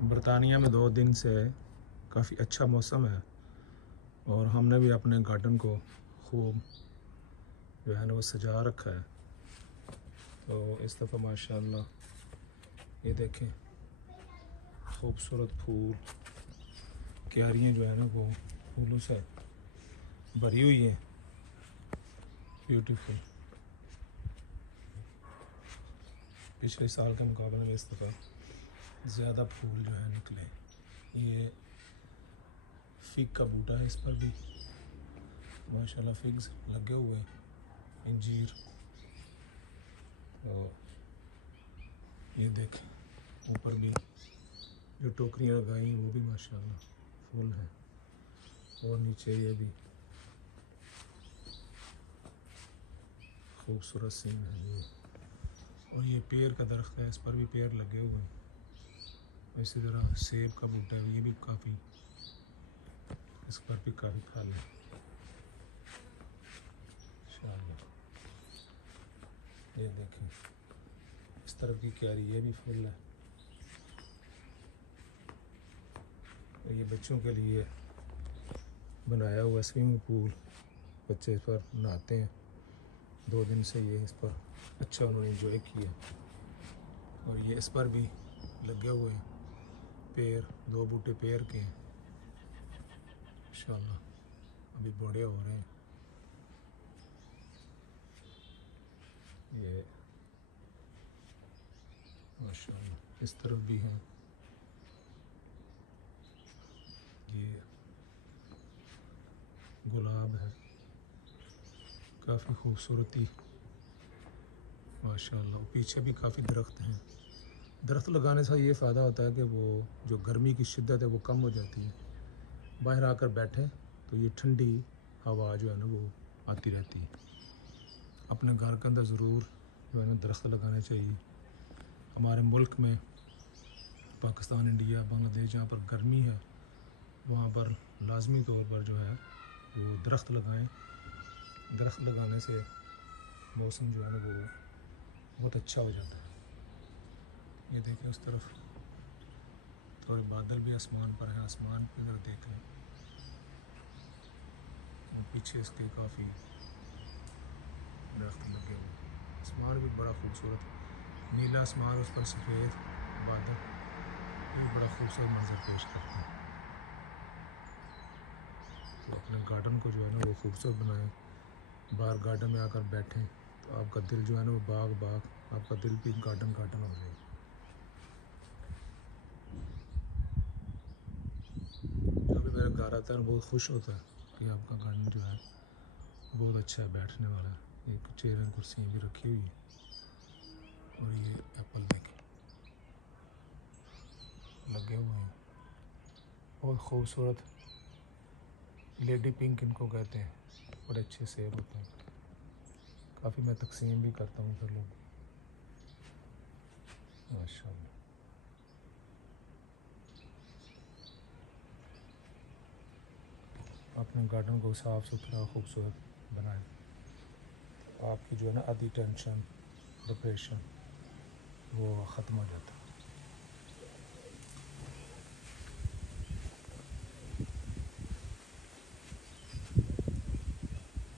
برطانیہ میں 2 دن سے کافی اچھا موسم ہے اور ہم نے بھی اپنے گارڈن کو خوب جو ہے نا وہ سجا رکھا ہے. تو اس دفعہ ماشاءاللہ یہ دیکھیں خوبصورت پھول کیاریاں جو ہے نا وہ پھولوں سے بھری ہوئی ہیں. بیوٹیفل. پچھلے سال کے مقابلے میں اس دفعہ زیادہ پھول جو ہے نکلے. یہ فگ کا بوٹا ہے, اس پر بھی ماشاءاللہ فگز لگے ہوئے ہیں. انجیر. اور یہ دیکھیں اوپر بھی جو ٹوکریاں لگائی ہیں وہ بھی ماشاءاللہ پھول ہیں. اور نیچے یہ بھی خوبصورت سین ہے یہ. اور یہ پیر کا درخت ہے, اس پر بھی پیر لگے ہوئے ہیں. اسی طرح سیب کا بوٹا ہے, یہ بھی کافی, اس پر بھی کافی پھل ہے انشاءاللہ. یہ دیکھیں اس طرف کی کیاری یہ بھی پھول ہے. یہ بچوں کے لیے بنایا ہوا سوئمنگ پول, بچے اس پر نہاتے ہیں. 2 دن سے یہ اس پر اچھا انہوں نے انجوائے کیا. اور یہ اس پر بھی لگے ہوئے ہیں پیر, 2 بوٹے پیر کے ہیں انشاءاللہ. ابھی بڑے ہو رہے ہیں. یہ ماشاءاللہ اس طرف بھی ہیں. یہ گلاب ہے, کافی خوبصورتی ماشاءاللہ. پیچھے بھی کافی درخت ہیں. درخت لگانے سے یہ فائدہ ہوتا ہے کہ وہ جو گرمی کی شدت ہے وہ کم ہو جاتی ہے. باہر آ کر بیٹھیں تو یہ ٹھنڈی ہوا جو ہے نا وہ آتی رہتی ہے. اپنے گھر کے اندر ضرور جو ہے نا درخت لگانے چاہیے. ہمارے ملک میں پاکستان, انڈیا, بنگلہ دیش جہاں پر گرمی ہے وہاں پر لازمی طور پر جو ہے وہ درخت لگائیں. درخت لگانے سے موسم جو ہے نا وہ بہت اچھا ہو جاتا ہے. یہ دیکھیں اس طرف تھوڑے بادل بھی آسمان پر ہیں, آسمان پہ ذرا دیکھ لیں. پیچھے اس کے کافی درخت لگے ہوئے. آسمان بھی بڑا خوبصورت, نیلا آسمان, اس پر سفید بادل, یہ بڑا خوبصورت منظر پیش کرتے ہیں. تو اپنے گارڈن کو جو ہے نا وہ خوبصورت بنائیں. باہر گارڈن میں آ کر بیٹھیں تو آپ کا دل جو ہے نا وہ باغ, آپ کا دل بھی گارڈن ہو جائے گا. جو بھی میرا گھر آتا ہے بہت خوش ہوتا ہے کہ آپ کا گارڈن جو ہے بہت اچھا ہے, بیٹھنے والا ہے. ایک چیئریں کرسیاں بھی رکھی ہوئی ہیں. اور یہ ایپل دیکھیں لگے ہوئے ہیں, بہت خوبصورت. لیڈی پنک ان کو کہتے ہیں. بڑے اچھے سیب ہوتے ہیں. کافی میں تقسیم بھی کرتا ہوں پھر لوگ ماشاءاللہ. اپنے گارڈن کو صاف ستھرا خوبصورت بنائیں. آپ کی جو ہے نا آدھی ٹینشن, ڈپریشن وہ ختم ہو جاتا ہے.